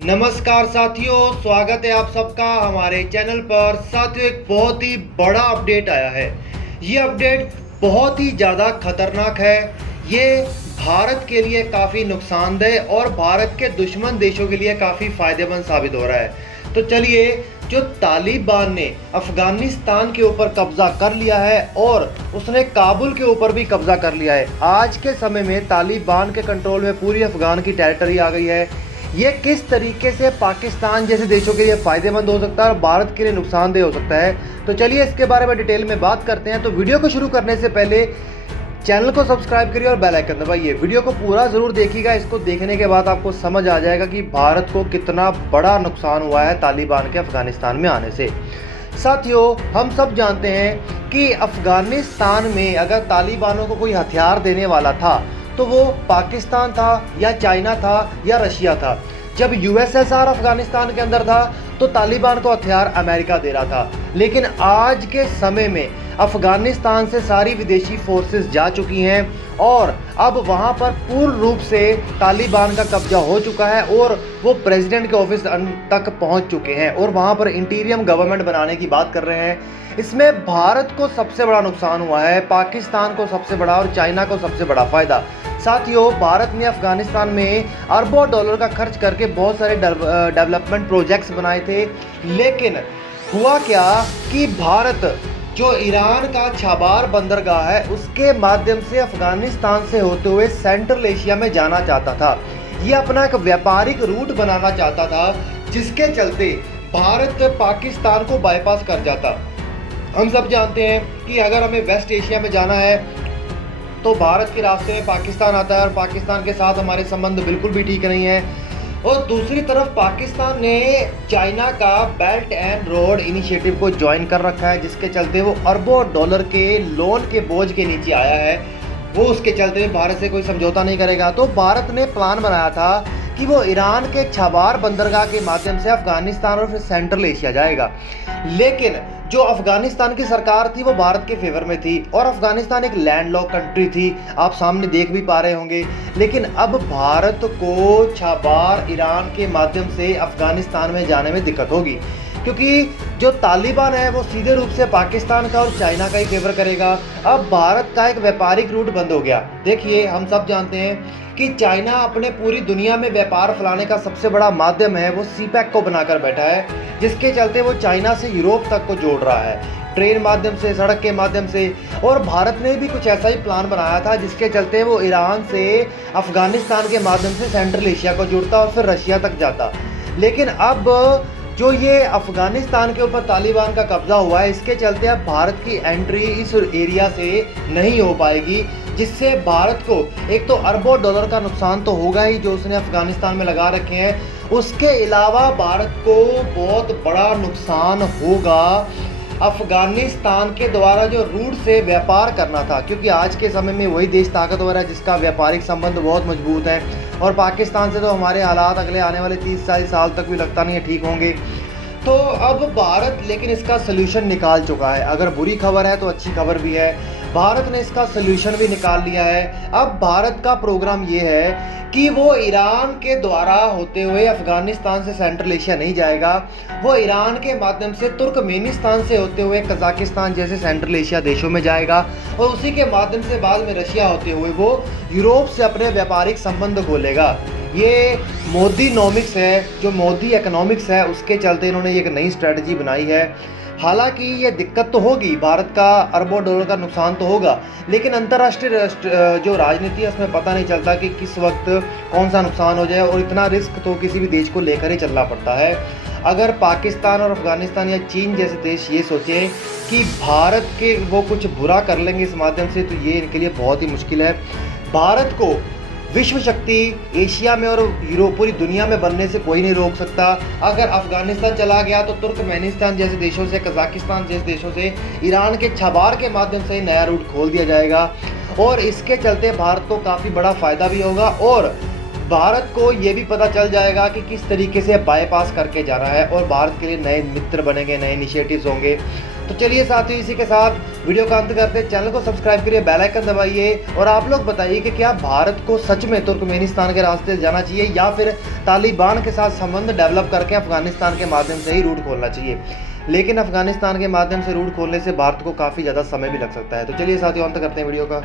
नमस्कार साथियों, स्वागत है आप सबका हमारे चैनल पर। साथियों, एक बहुत ही बड़ा अपडेट आया है। ये अपडेट बहुत ही ज़्यादा खतरनाक है। ये भारत के लिए काफ़ी नुकसानदेह और भारत के दुश्मन देशों के लिए काफ़ी फ़ायदेमंद साबित हो रहा है। तो चलिए, जो तालिबान ने अफ़गानिस्तान के ऊपर कब्ज़ा कर लिया है और उसने काबुल के ऊपर भी कब्ज़ा कर लिया है। आज के समय में तालिबान के कंट्रोल में पूरी अफ़गान की टेरिटरी आ गई है। ये किस तरीके से पाकिस्तान जैसे देशों के लिए फ़ायदेमंद हो सकता है और भारत के लिए नुकसानदेह हो सकता है, तो चलिए इसके बारे में डिटेल में बात करते हैं। तो वीडियो को शुरू करने से पहले चैनल को सब्सक्राइब करिए और बेल आइकन दबाइए। वीडियो को पूरा ज़रूर देखिएगा। इसको देखने के बाद आपको समझ आ जाएगा कि भारत को कितना बड़ा नुकसान हुआ है तालिबान के अफ़गानिस्तान में आने से। साथियों, हम सब जानते हैं कि अफ़गानिस्तान में अगर तालिबानों को कोई हथियार देने वाला था तो वो पाकिस्तान था या चाइना था या रशिया था। जब यूएसएसआर अफगानिस्तान के अंदर था तो तालिबान को हथियार अमेरिका दे रहा था। लेकिन आज के समय में अफगानिस्तान से सारी विदेशी फोर्सेस जा चुकी हैं और अब वहां पर पूर्ण रूप से तालिबान का कब्जा हो चुका है और वो प्रेसिडेंट के ऑफिस तक पहुंच चुके हैं और वहां पर इंटीरियम गवर्नमेंट बनाने की बात कर रहे हैं। इसमें भारत को सबसे बड़ा नुकसान हुआ है, पाकिस्तान को सबसे बड़ा और चाइना को सबसे बड़ा फ़ायदा। साथियों, भारत ने अफगानिस्तान में अरबों डॉलर का खर्च करके बहुत सारे डेवलपमेंट प्रोजेक्ट्स बनाए थे। लेकिन हुआ क्या कि भारत जो ईरान का छाबार बंदरगाह है उसके माध्यम से अफगानिस्तान से होते हुए सेंट्रल एशिया में जाना चाहता था। ये अपना एक व्यापारिक रूट बनाना चाहता था, जिसके चलते भारत पाकिस्तान को बाईपास कर जाता। हम सब जानते हैं कि अगर हमें वेस्ट एशिया में जाना है तो भारत के रास्ते में पाकिस्तान आता है और पाकिस्तान के साथ हमारे संबंध बिल्कुल भी ठीक नहीं है। और दूसरी तरफ पाकिस्तान ने चाइना का बेल्ट एंड रोड इनिशिएटिव को ज्वाइन कर रखा है, जिसके चलते वो अरबों डॉलर के लोन के बोझ के नीचे आया है। वो उसके चलते भारत से कोई समझौता नहीं करेगा। तो भारत ने प्लान बनाया था कि वो ईरान के छाबार बंदरगाह के माध्यम से अफगानिस्तान और फिर सेंट्रल एशिया जाएगा। लेकिन जो अफगानिस्तान की सरकार थी वो भारत के फेवर में थी और अफगानिस्तान एक लैंडलॉक कंट्री थी, आप सामने देख भी पा रहे होंगे। लेकिन अब भारत को छाबार ईरान के माध्यम से अफगानिस्तान में जाने में दिक्कत होगी, क्योंकि जो तालिबान है वो सीधे रूप से पाकिस्तान का और चाइना का ही फेवर करेगा। अब भारत का एक व्यापारिक रूट बंद हो गया। देखिए, हम सब जानते हैं कि चाइना अपने पूरी दुनिया में व्यापार फैलाने का सबसे बड़ा माध्यम है, वो सीपैक को बनाकर बैठा है, जिसके चलते वो चाइना से यूरोप तक को जोड़ रहा है, ट्रेन माध्यम से, सड़क के माध्यम से। और भारत ने भी कुछ ऐसा ही प्लान बनाया था, जिसके चलते वो ईरान से अफगानिस्तान के माध्यम से सेंट्रल एशिया को जुड़ता और फिर रशिया तक जाता। लेकिन अब जो ये अफगानिस्तान के ऊपर तालिबान का कब्जा हुआ है, इसके चलते अब भारत की एंट्री इस एरिया से नहीं हो पाएगी, जिससे भारत को एक तो अरबों डॉलर का नुकसान तो होगा ही जो उसने अफगानिस्तान में लगा रखे हैं, उसके अलावा भारत को बहुत बड़ा नुकसान होगा अफगानिस्तान के द्वारा जो रूट से व्यापार करना था, क्योंकि आज के समय में वही देश ताकतवर है जिसका व्यापारिक संबंध बहुत मजबूत है। और पाकिस्तान से तो हमारे हालात अगले आने वाले 30-40 साल तक भी लगता नहीं है ठीक होंगे। तो अब भारत लेकिन इसका सलूशन निकाल चुका है। अगर बुरी खबर है तो अच्छी खबर भी है, भारत ने इसका सलूशन भी निकाल लिया है। अब भारत का प्रोग्राम ये है कि वो ईरान के द्वारा होते हुए अफगानिस्तान से सेंट्रल एशिया नहीं जाएगा, वो ईरान के माध्यम से तुर्कमेनिस्तान से होते हुए कजाकिस्तान जैसे सेंट्रल एशिया देशों में जाएगा और उसी के माध्यम से बाद में रशिया होते हुए वो यूरोप से अपने व्यापारिक संबंध खोलेगा। ये मोदी नॉमिक्स है, जो मोदी इकोनॉमिक्स है, उसके चलते इन्होंने एक नई स्ट्रेटजी बनाई है। हालांकि ये दिक्कत तो होगी, भारत का अरबों डॉलर का नुकसान तो होगा, लेकिन अंतर्राष्ट्रीय जो राजनीति है उसमें पता नहीं चलता कि किस वक्त कौन सा नुकसान हो जाए, और इतना रिस्क तो किसी भी देश को लेकर ही चलना पड़ता है। अगर पाकिस्तान और अफगानिस्तान या चीन जैसे देश ये सोचें कि भारत के वो कुछ बुरा कर लेंगे इस माध्यम से, तो ये इनके लिए बहुत ही मुश्किल है। भारत को विश्व शक्ति एशिया में और यूरोप पूरी दुनिया में बनने से कोई नहीं रोक सकता। अगर अफगानिस्तान चला गया तो तुर्कमेनिस्तान जैसे देशों से, कजाकिस्तान जैसे देशों से ईरान के छबार के माध्यम से नया रूट खोल दिया जाएगा और इसके चलते भारत को काफ़ी बड़ा फ़ायदा भी होगा और भारत को ये भी पता चल जाएगा कि किस तरीके से बाईपास करके जाना है और भारत के लिए नए मित्र बनेंगे, नए इनिशिएटिव्स होंगे। तो चलिए साथियों, इसी के साथ वीडियो का अंत करते हैं। चैनल को सब्सक्राइब करिए, बेल आइकन दबाइए और आप लोग बताइए कि क्या भारत को सच में तुर्कमेनिस्तान के रास्ते जाना चाहिए या फिर तालिबान के साथ संबंध डेवलप करके अफगानिस्तान के माध्यम से ही रूट खोलना चाहिए। लेकिन अफगानिस्तान के माध्यम से रूट खोलने से भारत को काफ़ी ज़्यादा समय भी लग सकता है। तो चलिए साथियों, अंत करते हैं वीडियो का।